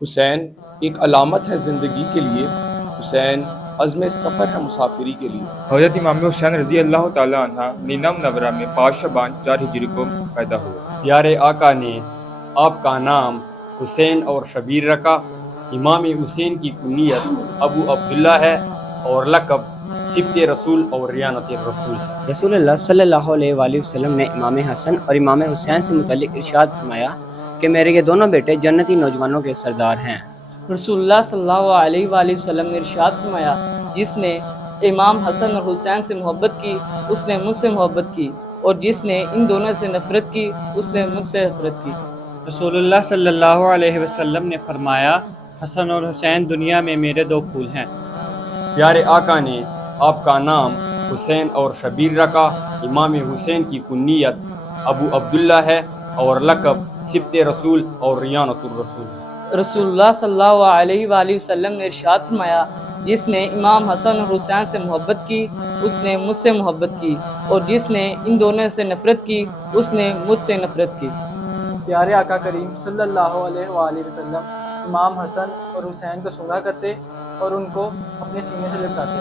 हुसैन एक अलामत है ज़िंदगी के लिए। हुसैन अज़्म सफ़र है मुसाफिरी के लिए। हज़रत इमाम हुसैन रज़ी अल्लाह ताला अन्हा मदीना मुनव्वरा में 5 शबान 4 हिजरी को पैदा हुए। प्यारे आका ने आपका नाम हुसैन और शबीर रखा। इमाम हुसैन की कुनियत अबू अब्दुल्ला है और लक़ब सिब्ते रसूल और रियानत रसूल है। रसूलुल्लाह सल्लल्लाहु अलैहि वसल्लम ने इमाम हसन और इमाम हुसैन से मुतल्लिक़ इरशाद फरमाया कि मेरे ये दोनों बेटे जन्नती नौजवानों के सरदार हैं। रसूलुल्लाह सल्लल्लाहु अलैहि वसल्लम ने इरशाद फरमाया, जिसने इमाम हसन और हुसैन से मोहब्बत की उसने मुझसे मोहब्बत की, और जिसने इन दोनों से नफ़रत की उसने मुझसे नफ़रत की। रसूलुल्लाह सल्लल्लाहु अलैहि वसल्लम ने फरमाया, हसन और हुसैन दुनिया में मेरे दो फूल हैं। प्यारे आका ने आपका नाम हुसैन और शबीर रखा। इमाम हुसैन की कुनियत अबू अब्दुल्ला है और लक़ब सिब्ते रसूल और रियानत रसूल है। रसूलुल्लाह सल्लल्लाहु अलैहि वसल्लम ने इरशाद फरमाया, जिसने इमाम हसन और हुसैन से मोहब्बत की उसने मुझसे मोहब्बत की, और जिसने इन दोनों से नफ़रत की उसने मुझसे नफ़रत की। प्यारे आका करीम सल्लल्लाहु अलैहि वसल्लम इमाम हसन और हुसैन को सूंघा करते और उनको अपने सीने से लिपटाते।